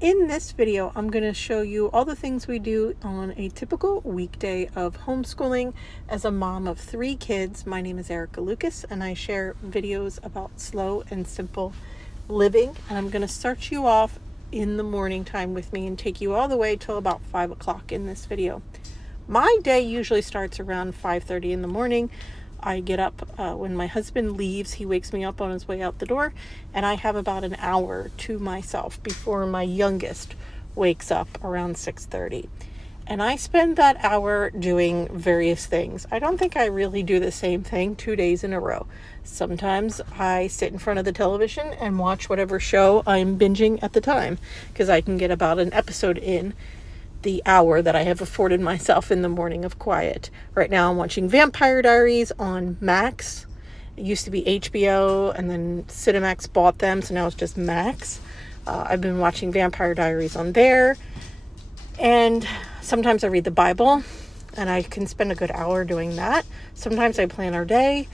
In this video, I'm going to show you all the things we do on a typical weekday of homeschooling as a mom of 3 kids. My name is Erica Lucas, and I share videos about slow and simple living. And I'm going to start you off in the morning time with me and take you all the way till about 5 o'clock in this video. My day usually starts around 5:30 in the morning. I get up when my husband leaves. He wakes me up on his way out the door, and I have about an hour to myself before my youngest wakes up around 6:30. And I spend that hour doing various things. I don't think I really do the same thing 2 days in a row. Sometimes I sit in front of the television and watch whatever show I'm binging at the time, because I can get about an episode in the hour that I have afforded myself in the morning of quiet. Right now I'm watching Vampire Diaries on Max. It used to be HBO, and then Cinemax bought them, so now it's just Max. I've been watching Vampire Diaries on there, and sometimes I read the Bible, and I can spend a good hour doing that. Sometimes I plan our day.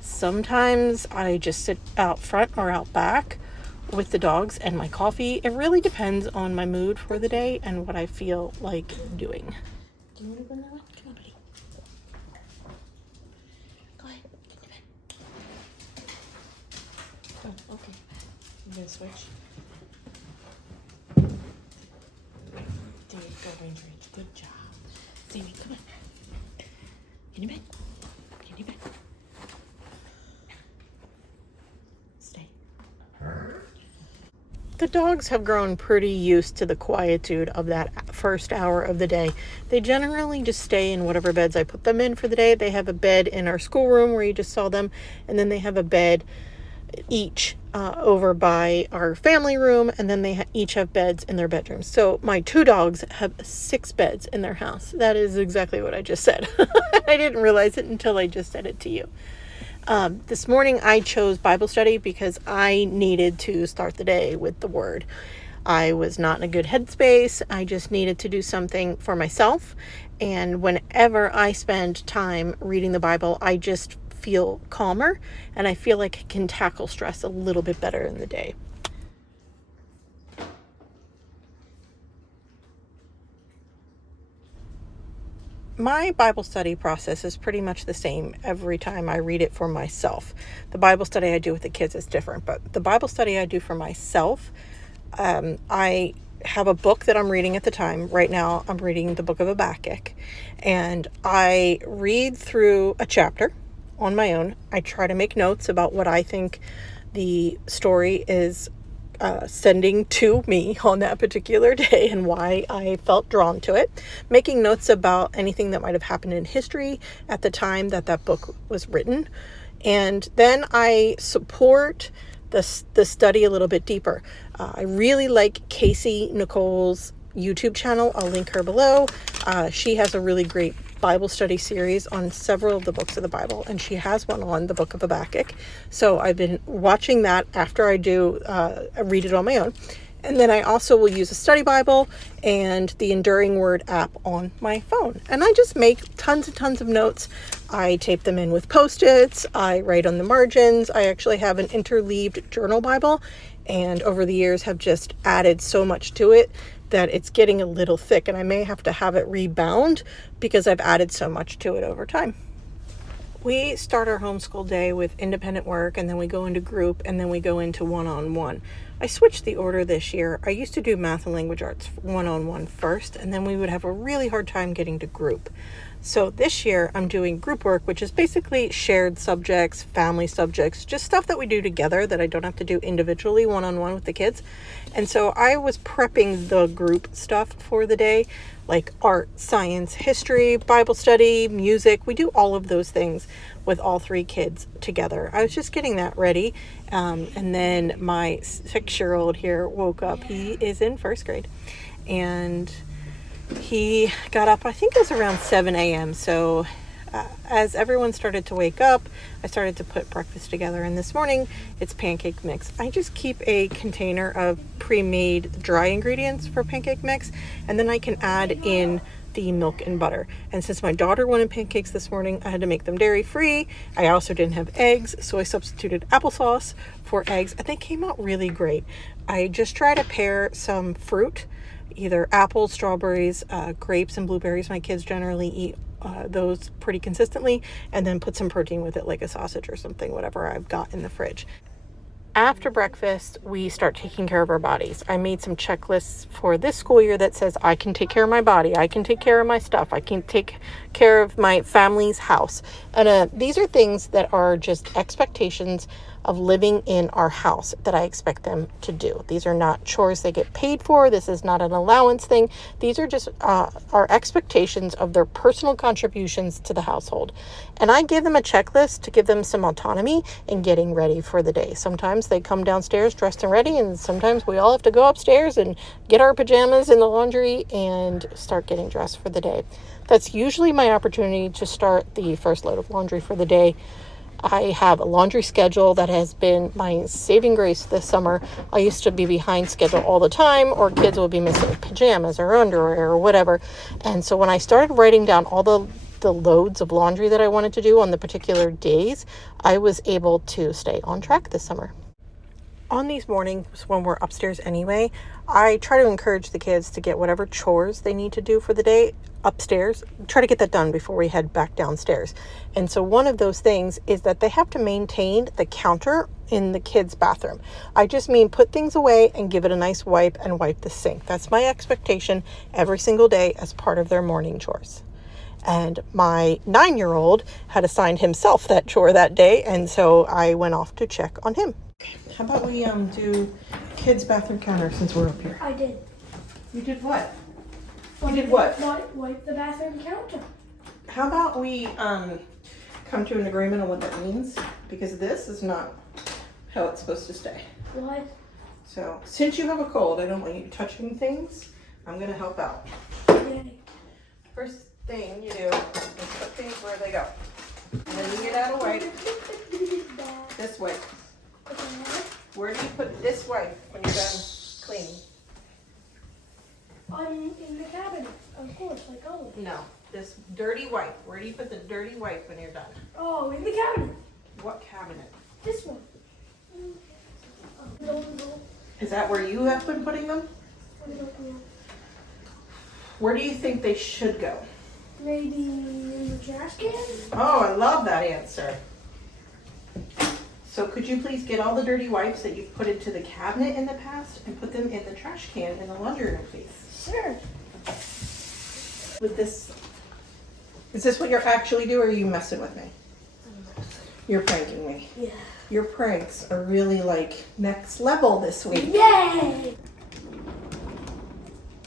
Sometimes I just sit out front or out back with the dogs and my coffee. It really depends on my mood for the day and what I feel like doing. Do you want to go that way? Come on, buddy. Go ahead. Get to bed. Oh, okay. I'm going to switch. There you go, Ranger. Good job. Sammy, come on. In your bed. In your bed. Stay. The dogs have grown pretty used to the quietude of that first hour of the day. They generally just stay in whatever beds I put them in for the day. They have a bed in our schoolroom where you just saw them, and then they have a bed each over by our family room, and then they each have beds in their bedrooms. So my 2 dogs have 6 beds in their house. That is exactly what I just said. I didn't realize it until I just said it to you. This morning I chose Bible study because I needed to start the day with the Word. I was not in a good headspace. I just needed to do something for myself. And whenever I spend time reading the Bible, I just feel calmer, and I feel like I can tackle stress a little bit better in the day. My Bible study process is pretty much the same every time I read it for myself. The Bible study I do with the kids is different, but the Bible study I do for myself, I have a book that I'm reading at the time. Right now, I'm reading the book of Habakkuk, and I read through a chapter on my own. I try to make notes about what I think the story is sending to me on that particular day and why I felt drawn to it, making notes about anything that might have happened in history at the time that that book was written. And then I support the study a little bit deeper. I really like Nicole's YouTube channel. I'll link her below. She has a really great Bible study series on several of the books of the Bible, and she has one on the book of Habakkuk. So I've been watching that after I do read it on my own. And then I also will use a study Bible and the Enduring Word app on my phone. And I just make tons and tons of notes. I tape them in with Post-its. I write on the margins. I actually have an interleaved journal Bible, and over the years have just added so much to it that it's getting a little thick, and I may have to have it rebound because I've added so much to it over time. We start our homeschool day with independent work, and then we go into group, and then we go into one-on-one. I switched the order this year. I used to do math and language arts one-on-one first, and then we would have a really hard time getting to group. So this year I'm doing group work, which is basically shared subjects, family subjects, just stuff that we do together that I don't have to do individually one-on-one with the kids. And so I was prepping the group stuff for the day, like art, science, history, Bible study, music. We do all of those things with all 3 kids together. I was just getting that ready. And then my 6-year-old here woke up. He is in 1st grade, and he got up, I think it was around 7 a.m. So as everyone started to wake up, I started to put breakfast together. And this morning, it's pancake mix. I just keep a container of pre-made dry ingredients for pancake mix, and then I can add in the milk and butter. And since my daughter wanted pancakes this morning, I had to make them dairy free. I also didn't have eggs, so I substituted applesauce for eggs, and they came out really great. I just try to pair some fruit, either apples, strawberries, grapes, and blueberries. My kids generally eat those pretty consistently, and then put some protein with it, like a sausage or something, whatever I've got in the fridge. After breakfast, we start taking care of our bodies. I made some checklists for this school year that says I can take care of my body, I can take care of my stuff, I can take care of my family's house. And these are things that are just expectations of living in our house that I expect them to do. These are not chores they get paid for. This is not an allowance thing. These are just our expectations of their personal contributions to the household. And I give them a checklist to give them some autonomy in getting ready for the day. Sometimes they come downstairs dressed and ready, and sometimes we all have to go upstairs and get our pajamas in the laundry and start getting dressed for the day. That's usually my opportunity to start the first load of laundry for the day. I have a laundry schedule that has been my saving grace this summer. I used to be behind schedule all the time, or kids would be missing pajamas or underwear or whatever. And so when I started writing down all the loads of laundry that I wanted to do on the particular days, I was able to stay on track this summer. On these mornings when we're upstairs anyway, I try to encourage the kids to get whatever chores they need to do for the day upstairs, try to get that done before we head back downstairs. And so one of those things is that they have to maintain the counter in the kids' bathroom. I just mean put things away and give it a nice wipe and wipe the sink. That's my expectation every single day as part of their morning chores. And my 9-year-old had assigned himself that chore that day, and so I went off to check on him. How about we do kids' bathroom counter since we're up here? I did. You did what? You did what? Wipe the bathroom counter. How about we come to an agreement on what that means? Because this is not how it's supposed to stay. What? So, since you have a cold, I don't want you touching things. I'm going to help out. Yay. First thing you do is put things where they go. And then you get out of wipe this way. Where do you put this wipe when you're done cleaning? In the cabinet, of course, like always. No, this dirty wipe. Where do you put the dirty wipe when you're done? Oh, in the cabinet. What cabinet? This one. Is that where you have been putting them? Where do you think they should go? Maybe in the trash can? Oh, I love that answer. So could you please get all the dirty wipes that you've put into the cabinet in the past and put them in the trash can in the laundry room, please? Sure. With this, is this what you're actually doing, or are you messing with me? You're pranking me. Yeah. Your pranks are really like next level this week. Yay!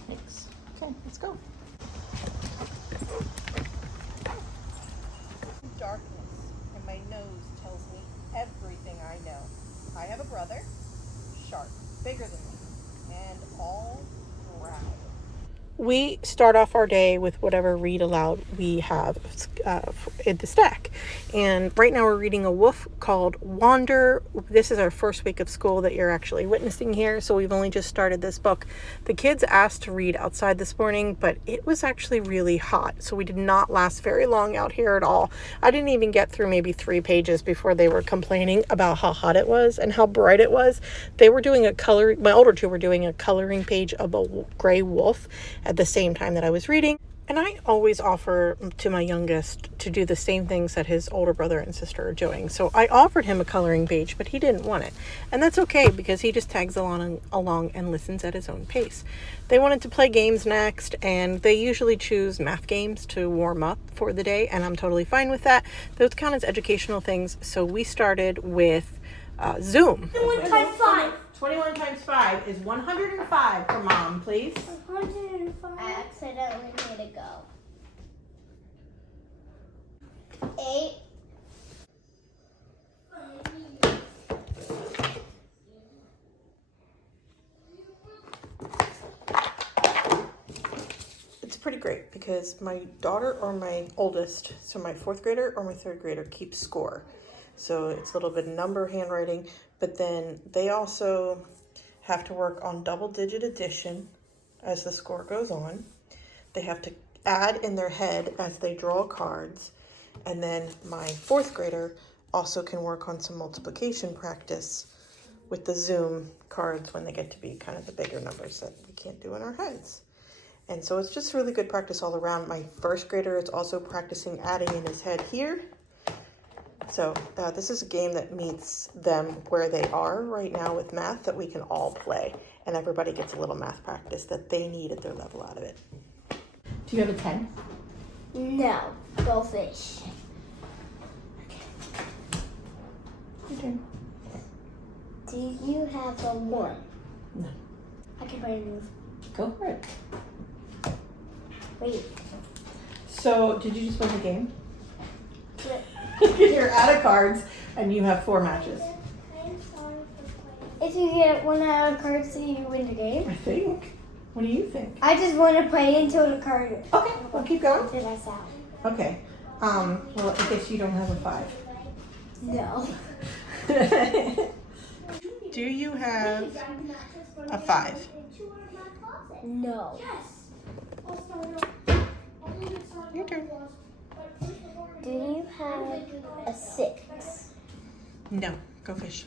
Thanks. Okay, let's go. Darkness, and my nose tells me everything I know. I have a brother, sharp, bigger than me, and all brown. We start off our day with whatever read aloud we have in the stack. And right now we're reading a wolf called Wander. This is our first week of school that you're actually witnessing here, so we've only just started this book. The kids asked to read outside this morning, but it was actually really hot, so we did not last very long out here at all. I didn't even get through maybe 3 pages before they were complaining about how hot it was and how bright it was. They were doing my older two were doing a coloring page of a gray wolf at the same time that I was reading. And I always offer to my youngest to do the same things that his older brother and sister are doing. So I offered him a coloring page, but he didn't want it. And that's okay, because he just tags along and listens at his own pace. They wanted to play games next, and they usually choose math games to warm up for the day, and I'm totally fine with that. Those count as educational things. So we started with Zoom. 21 times 5. 21 times 5 is 105 for Mom, please. 105. I accidentally made it go. 8. It's pretty great because my daughter or my oldest, so my 4th grader or my 3rd grader, keeps score. So it's a little bit of number handwriting, but then they also have to work on double-digit addition as the score goes on. They have to add in their head as they draw cards. And then my 4th grader also can work on some multiplication practice with the Zoom cards when they get to be kind of the bigger numbers that we can't do in our heads. And so it's just really good practice all around. My 1st grader is also practicing adding in his head here. So this is a game that meets them where they are right now with math that we can all play. And everybody gets a little math practice that they need at their level out of it. Do you have a 10? No. Goldfish. Your turn. Do you have a 1? No. I can play a move. Go for it. Wait. So did you just win the game? What? You're out of cards and you have 4 matches. If you get 1 out of cards, do you win the game? I think. What do you think? I just want to play until the card. Okay, we'll keep going. Did I sound? Okay. Well, I guess you don't have a 5. No. Do you have a 5? No. Your turn. Do you have a 6? No. Go fish.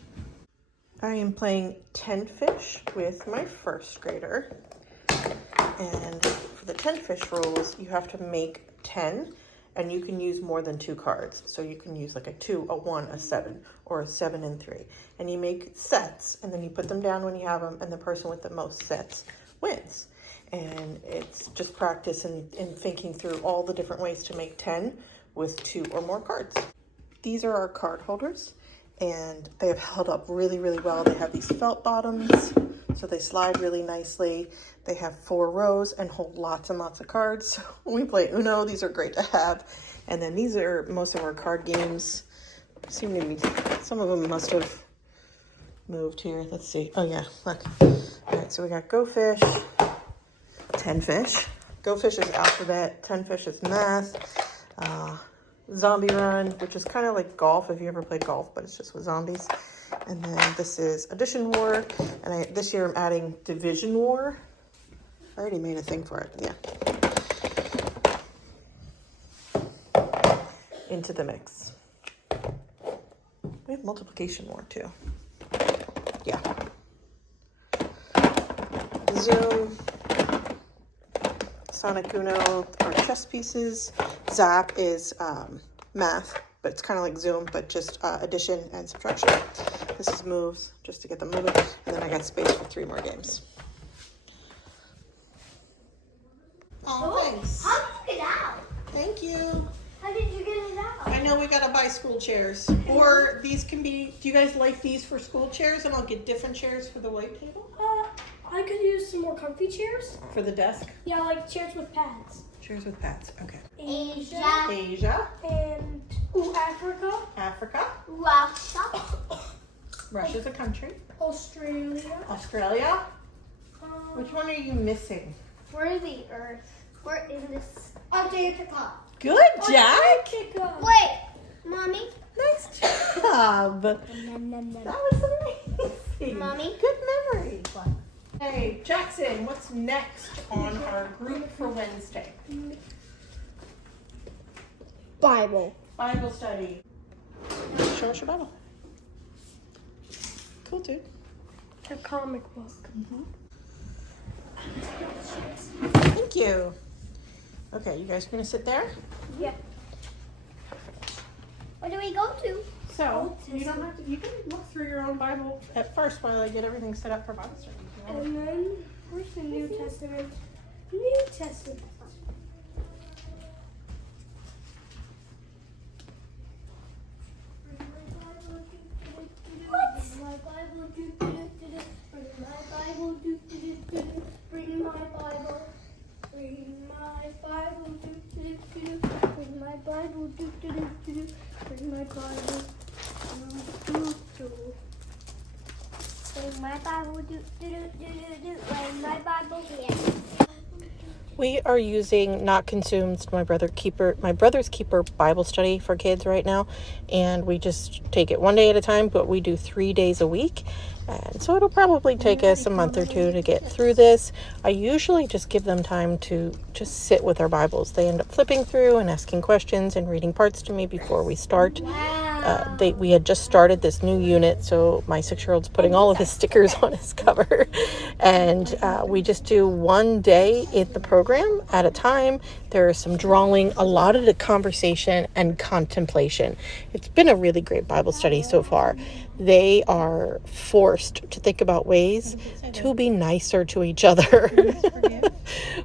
I am playing 10 fish with my 1st grader. And for the 10 fish rules, you have to make 10 and you can use more than 2 cards. So you can use like a 2, a 1, a 7, or a 7 and 3. And you make sets and then you put them down when you have them, and the person with the most sets wins. And it's just practice in thinking through all the different ways to make 10 with 2 or more cards. These are our card holders, and they have held up really, really well. They have these felt bottoms, so they slide really nicely. They have 4 rows and hold lots and lots of cards. So when we play Uno, these are great to have. And then these are most of our card games. Seem to be, some of them must have moved here. Let's see. Oh yeah, look. All right, so we got Go Fish, 10 fish. Go Fish is alphabet, 10 fish is math. Zombie Run, which is kind of like golf, if you ever played golf, but it's just with zombies. And then this is Addition War, and this year I'm adding Division War. I already made a thing for it, yeah. Into the mix. We have Multiplication War too. Yeah. Zoom. Sonic Uno are chess pieces. Zap is math, but it's kind of like Zoom, but just addition and subtraction. This is moves, just to get them moving. And then I got space for 3 more games. Oh, thanks. How did you get out? Thank you. How did you get it out? I know we gotta buy school chairs. Or these can be, do you guys like these for school chairs? And I'll get different chairs for the white table? I could use some more comfy chairs. For the desk? Yeah, like chairs with pads. Chairs with pads, okay. Asia. Asia. And Africa. Africa. Russia. Russia's a country. Australia. Australia. Which one are you missing? We're the Earth. We're in this. Antarctica. Good, Jack. Antarctica. Wait, Mommy. Nice job. That was amazing. Mommy? Good memory. Hey, Jackson, what's next on our group for Wednesday? Bible. Bible study. Show us your Bible. Cool, dude. A comic book. Thank you. Okay, you guys are going to sit there? Yeah. Where do we go to? So, you don't have to, you can look through your own Bible at first while I get everything set up for Bible study. And then, where's the New Testament? New Testament. Bring my Bible. Bring my Bible. Bring my Bible. Bring my Bible. Bring my Bible. Bring my Bible here. We are using Not Consumed, my brother's keeper Bible study for kids right now, and we just take it one day at a time, but we do 3 days a week, and so it'll probably take us a month or two to get through this. I usually just give them time to just sit with our Bibles. They end up flipping through and asking questions and reading parts to me before we start. We had just started this new unit, so my 6-year-old's putting all of his stickers on his cover, and we just do one day in the program at a time. There is some drawing, a lot of the conversation and contemplation. It's been a really great Bible study so far. They are forced to think about ways to be nicer to each other,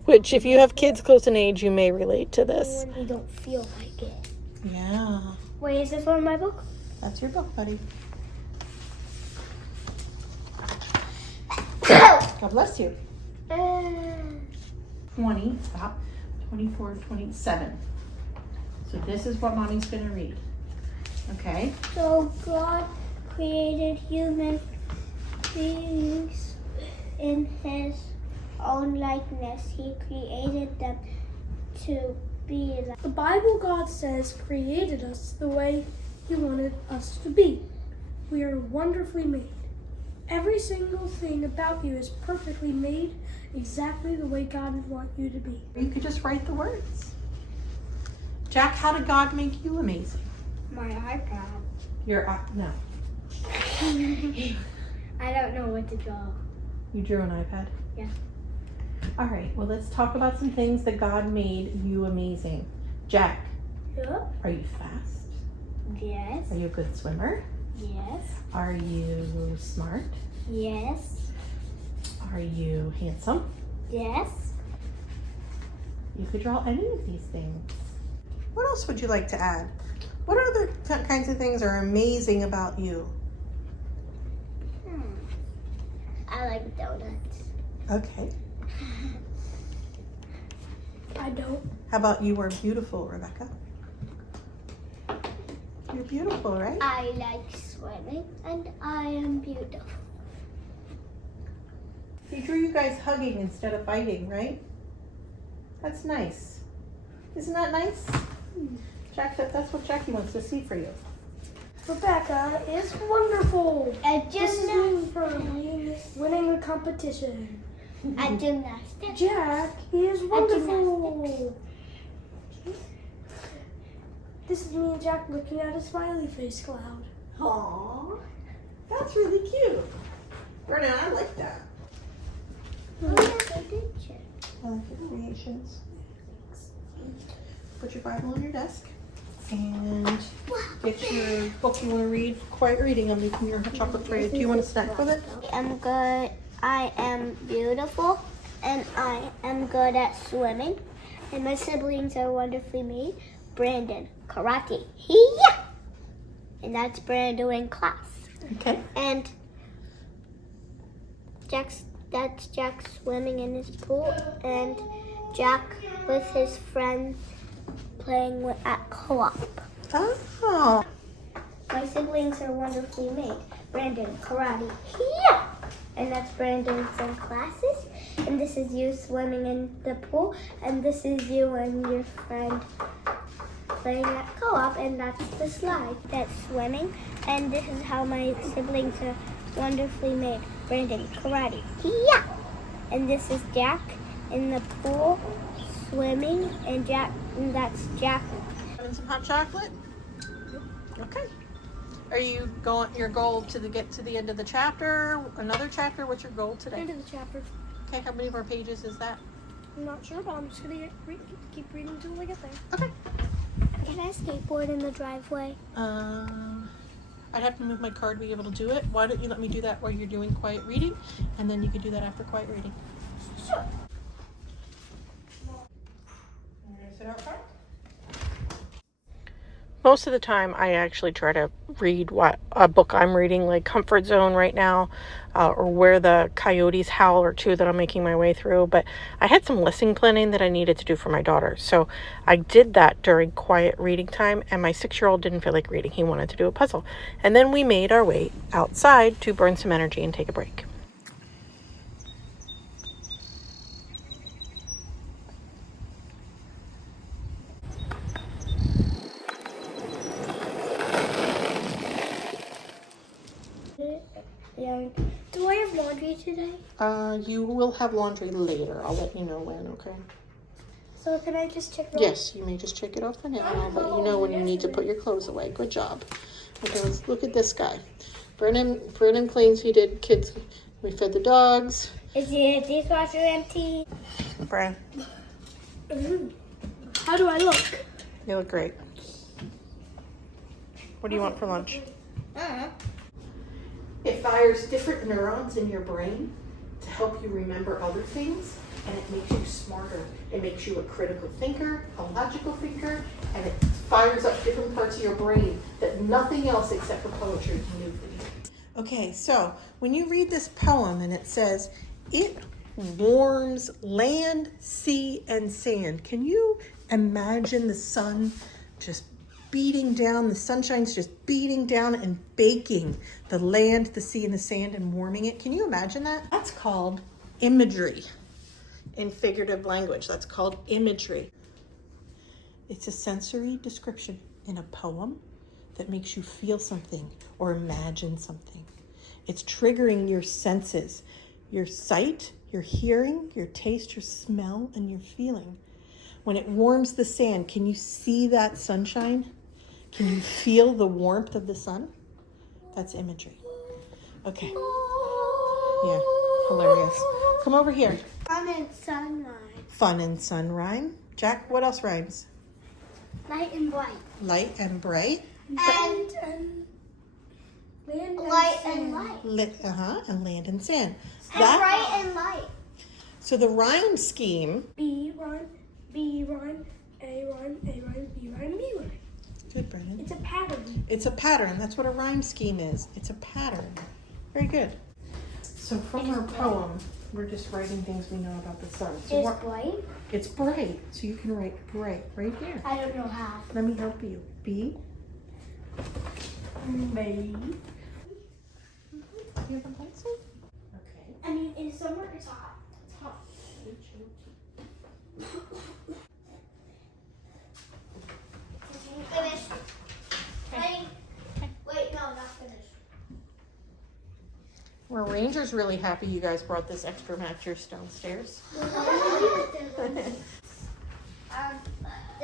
which if you have kids close in age, you may relate to this. When we don't feel like it. Yeah. Wait, is this from my book? That's your book, buddy. God bless you. 20, stop. 24, 27. So this is what Mommy's going to read. Okay? So God created human beings in his own likeness. He created them to be like. The Bible, God says, created us the way He wanted us to be. We are wonderfully made. Every single thing about you is perfectly made exactly the way God would want you to be. You could just write the words. Jack, how did God make you amazing? My iPad. No. I don't know what to draw. You drew an iPad? Yeah. All right, well, let's talk about some things that God made you amazing. Jack, Yeah? are you fast? Yes. Are you a good swimmer? Yes. Are you smart? Yes. Are you handsome? Yes. You could draw any of these things. What else would you like to add? What other kinds of things are amazing about you? I like donuts. Okay. I don't. How about you are beautiful, Rebecca? You're beautiful, right? I like swimming and I am beautiful. He drew you guys hugging instead of fighting, right? That's nice. Isn't that nice? Jack, that's what Jackie wants to see for you. Rebecca is wonderful. At This is me from winning a competition. At gymnastics. Jack is wonderful. This is me and Jack looking at a smiley face cloud. Aww, that's really cute. Brennan, I like that. Oh, yes, I did check. I like your creations. Put your Bible on your desk and get your book you want to read. Quiet reading. I'm making your chocolate for you. Do you want a snack with it? I'm good. I am beautiful and I am good at swimming. And my siblings are wonderfully made. Brandon, karate. Yeah! And that's Brandon in class. Okay. And that's Jack swimming in his pool, and Jack with his friends playing at co-op. Oh. My siblings are wonderfully made. Brandon, karate. Yeah! And that's Brandon's in classes. And this is you swimming in the pool. And this is you and your friend playing at co-op. And that's the slide. That's swimming. And this is how my siblings are wonderfully made. Brandon, karate. Yeah! And this is Jack in the pool swimming. And that's Jack. Having some hot chocolate? Okay. Are you going your goal to get to the end of the chapter? Another chapter? What's your goal today? End of the chapter. Okay, how many more pages is that? I'm not sure, but I'm just gonna keep reading until I get there. Okay. Can I skateboard in the driveway? I'd have to move my car to be able to do it. Why don't you let me do that while you're doing quiet reading, and then you can do that after quiet reading. Sure. Sit out front. Most of the time, I actually try to read what a book I'm reading, like Comfort Zone right now, or Where the Coyotes Howl, or two that I'm making my way through. But I had some lesson planning that I needed to do for my daughter, so I did that during quiet reading time. And my 6-year-old didn't feel like reading; he wanted to do a puzzle. And then we made our way outside to burn some energy and take a break. today? You will have laundry later. I'll let you know when, okay? So can I just check it off? Yes, you may just check it off for now, and I'll let you know when you need to put your clothes away. Good job. Okay, let's look at this guy. Brennan claims he did kids. We fed the dogs. Is your dishwasher empty? Brennan, How do I look? you look great. What do you want for lunch? It fires different neurons in your brain to help you remember other things, and it makes you smarter. It makes you a critical thinker, a logical thinker, and it fires up different parts of your brain that nothing else except for poetry can do for you. Okay, so when you read this poem and it says, it warms land, sea, and sand. Can you imagine the sun just beating down, the sunshine's just beating down and baking the land, the sea, and the sand and warming it? Can you imagine that? That's called imagery in figurative language. That's called imagery. It's a sensory description in a poem that makes you feel something or imagine something. It's triggering your senses, your sight, your hearing, your taste, your smell, and your feeling. When it warms the sand, can you see that sunshine? Can you feel the warmth of the sun? That's imagery. Okay. Yeah, hilarious. Come over here. Fun and sunrise. Fun and sun rhyme. Jack, what else rhymes? Light and bright. Light and bright. And Land light sand. and light. And land and sand. And bright and light. So the rhyme scheme. B rhyme, B rhyme, A rhyme, A rhyme, B rhyme, B rhyme. Good, Brennan. It's a pattern. It's a pattern. That's what a rhyme scheme is. It's a pattern. Very good. So from our poem, we're just writing things we know about the sun. So It's bright. it's bright. So you can write bright right here. I don't know how. Let me help you. B. May. You have a pencil? Okay. I mean, in summer it's hot. It's hot. Finished. Ready? Wait, no, not finished. Well, Ranger's really happy you guys brought this extra mattress downstairs. The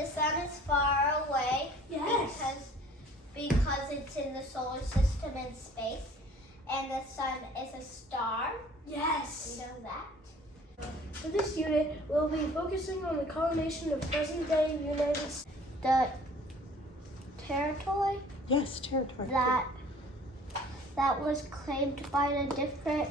sun is far away. Yes. Because it's in the solar system in space, and the sun is a star. Yes. You know that. For this unit, we'll be focusing on the colonization of present-day United States. The territory Yes, territory. that was claimed by the different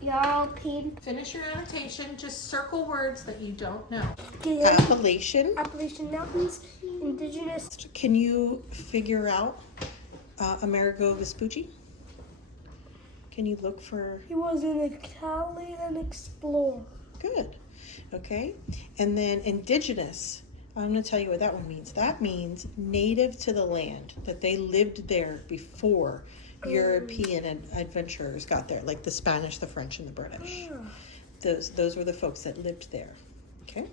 European. Finish your annotation. Just circle words that you don't know. Okay. Appellation. Appalachian Mountains, indigenous. Can you figure out Amerigo Vespucci? Can you look for... He was an Italian explorer. Good. Okay. And then indigenous. I'm going to tell you what that one means. That means native to the land, that they lived there before European adventurers got there, like the Spanish, the French, and the British. Those were the folks that lived there. Okay.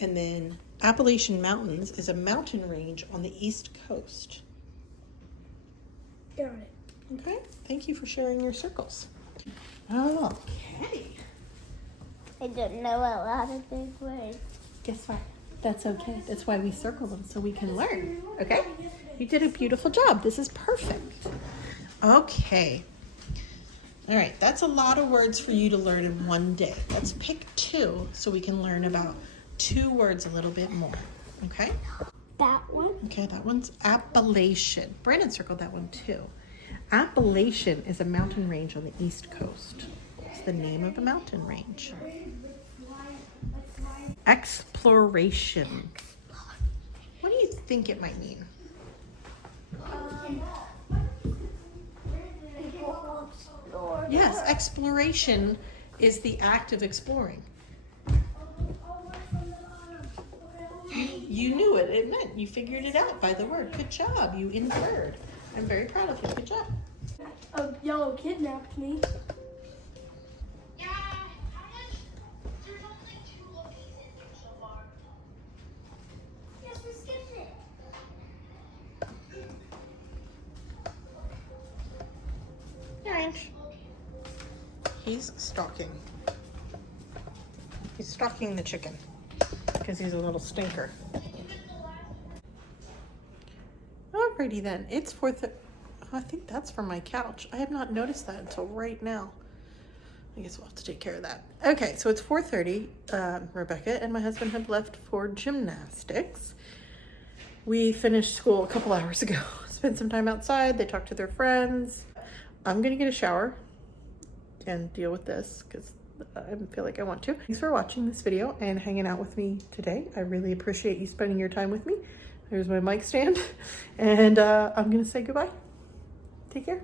And then Appalachian Mountains is a mountain range on the East Coast. Got it. Okay. Thank you for sharing your circles. Okay. I don't know a lot of big words. Guess what? That's okay. That's why we circle them, so we can learn. Okay? You did a beautiful job. This is perfect. Okay. All right. That's a lot of words for you to learn in one day. Let's pick 2 so we can learn about 2 words a little bit more. Okay? That one. Okay, that one's Appalachian. Brandon circled that one too. Appalachian is a mountain range on the East Coast. It's the name of a mountain range. Exploration. What do you think it might mean? Yes, exploration is the act of exploring. You knew it. It meant you figured it out by the word. Good job. You inferred. I'm very proud of you. Good job. A yellow kidnapped me. Yeah, there's only 2 of these in here so far. Yes, we skipped it. he's stalking. He's stalking the chicken because he's a little stinker. Alrighty then, it's 4:30. I think that's from my couch. I have not noticed that until right now. I guess we'll have to take care of that. Okay, so it's 4:30. Rebecca and my husband have left for gymnastics. We finished school a couple hours ago. Spent some time outside. They talked to their friends. I'm gonna get a shower and deal with this because I feel like I want to. Thanks for watching this video and hanging out with me today. I really appreciate you spending your time with me. There's my mic stand, and I'm gonna say goodbye. Take care.